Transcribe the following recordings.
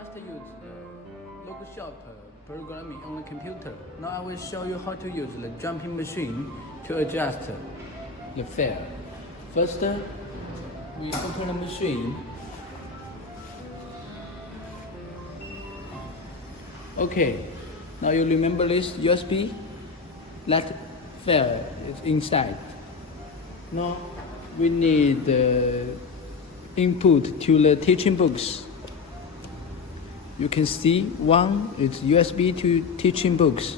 just use LogoShop programming on the computer. Now I will show you how to use the jumping machine to adjust the fare. First, we open the machine. Okay, now you remember this USB? That fare is inside. Now we need input to the teaching books. You can see one is USB to teaching books,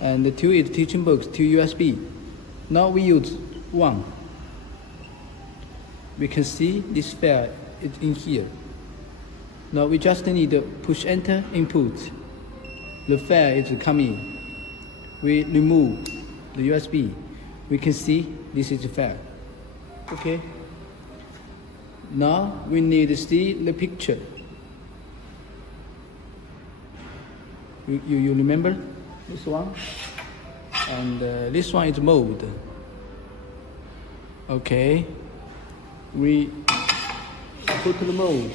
and the two is teaching books to USB. Now we use one. We can see this file is in here. Now we just need to push enter input. The file is coming. We remove the USB. We can see this is the file. Okay. Now we need to see the picture. You remember this one? And this one is mode. Okay. We put the mode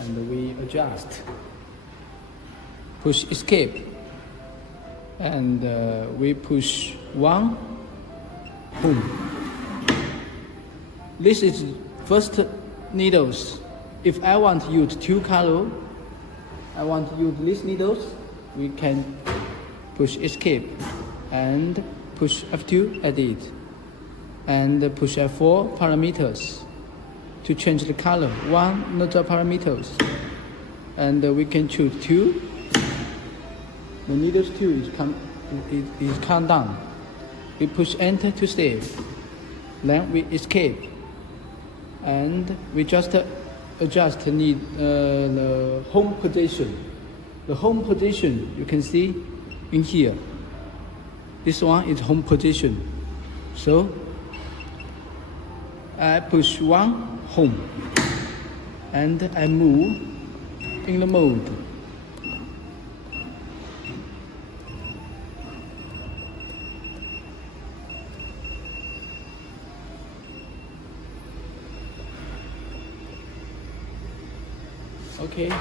and we adjust. Push escape. And we push one. Boom. This is first needles. If I want to use two color, I want to use these needles, we can push escape and push F2 edit and push F4 parameters to change the color. One not the parameters, and we can choose two. The needles two is count down. We push enter to save. Then we escape, and we just adjust the home position. The home position you can see in here. This one is home position. So I push one home and I move in the mode. Okay,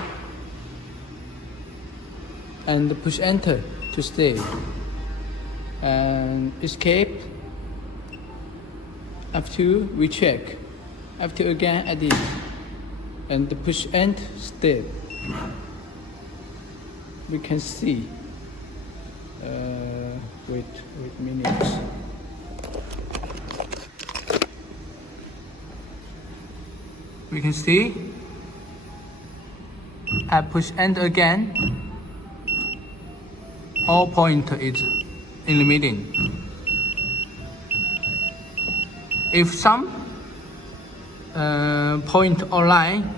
and push enter to stay, and escape. F2 we check, F2 again edit, and push end step. We can see. Wait minutes. We can see. I push enter again. All point is in the middle. If some point or line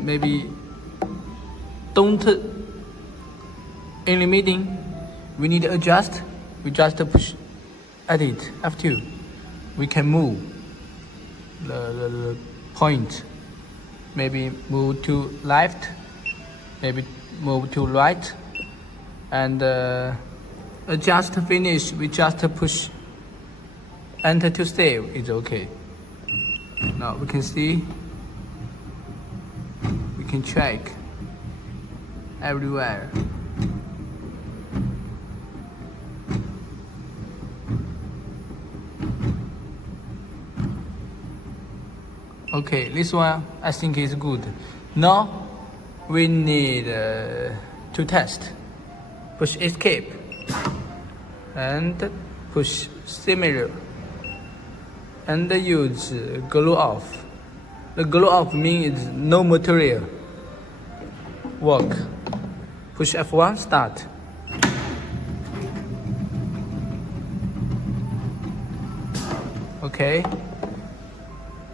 maybe don't in the middle, we need to adjust. We just push edit F2. We can move the point. Maybe move to left. Maybe move to right, and adjust finish. We just push enter to save. It's okay. Now we can see. We can check everywhere. Okay, this one I think is good. Now we need to test. Push escape and push similar and use glue off. The glue off means no material work. Push F1 start. Okay.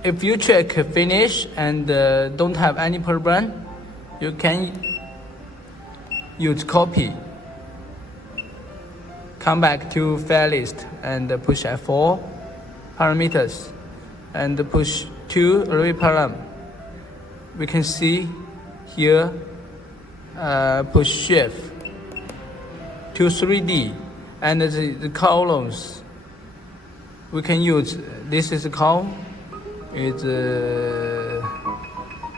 If you check finish and don't have any problem, you can use copy. Come back to file list and push F4 parameters and push 2 array param. We can see here push shift to 3D and the columns we can use. This is a column. It's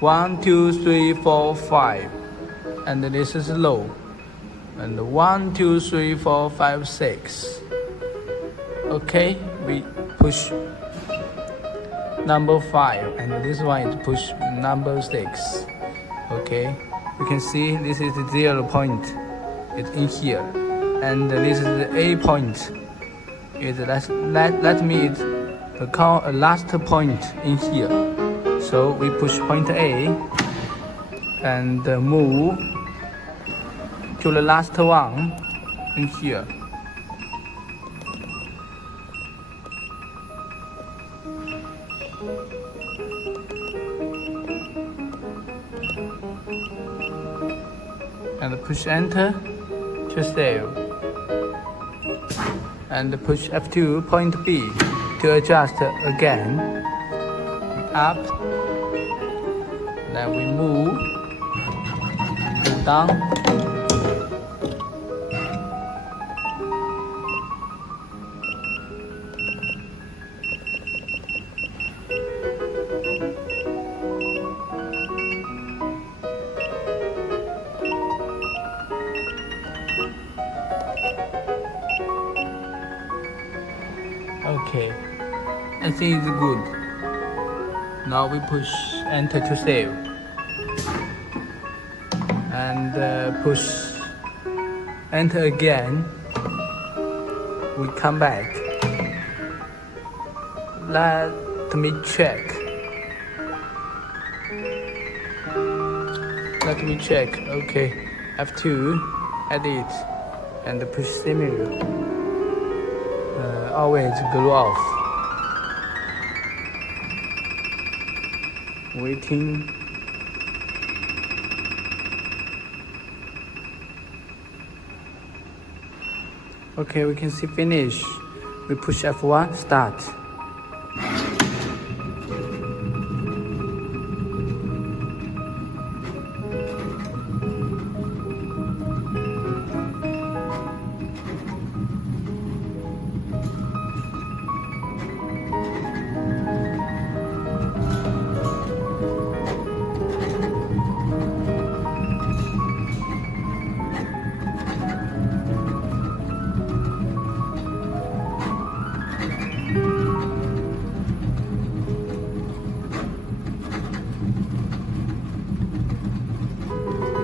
1, 2, 3, 4, 5. and this is low. And 1, 2, 3, 4, 5, 6. Okay, we push number 5, and this one is push number 6. Okay, you can see this is the 0 point. It's in here, and this is the A point. Let me the last point in here. So we push point A and move to the last one in here. And push enter to save. And push F2 point B to adjust again. Up. Then we move down. Okay, I think it's good. Now we push enter to save. And push enter again. We come back. Let me check. Okay, F2, edit, and push similar. Always go off. Waiting. Okay, we can see finish. We push F1, start.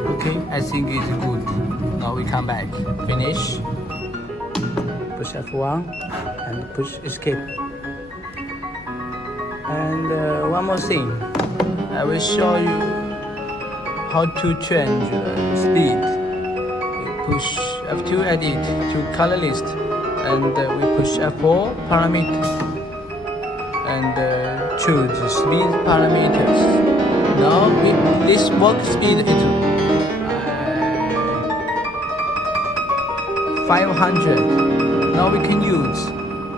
Okay, I think it's good. Now we come back. Finish. Push F1 and push escape. And one more thing. I will show you how to change the speed. We push F2 edit to color list, and we push F4 parameter and choose speed parameters. Now this work speed is 500. Now we can use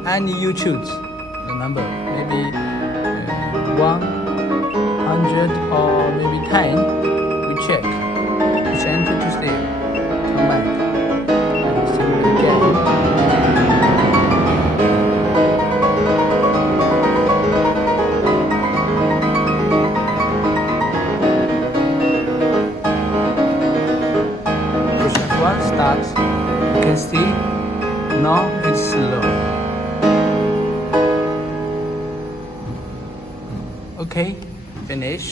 any you choose the number, maybe 100 or maybe 10. We check. Push enter to save. Come back and save it again. Push F1 start. You can see now it's slow. Okay, finish.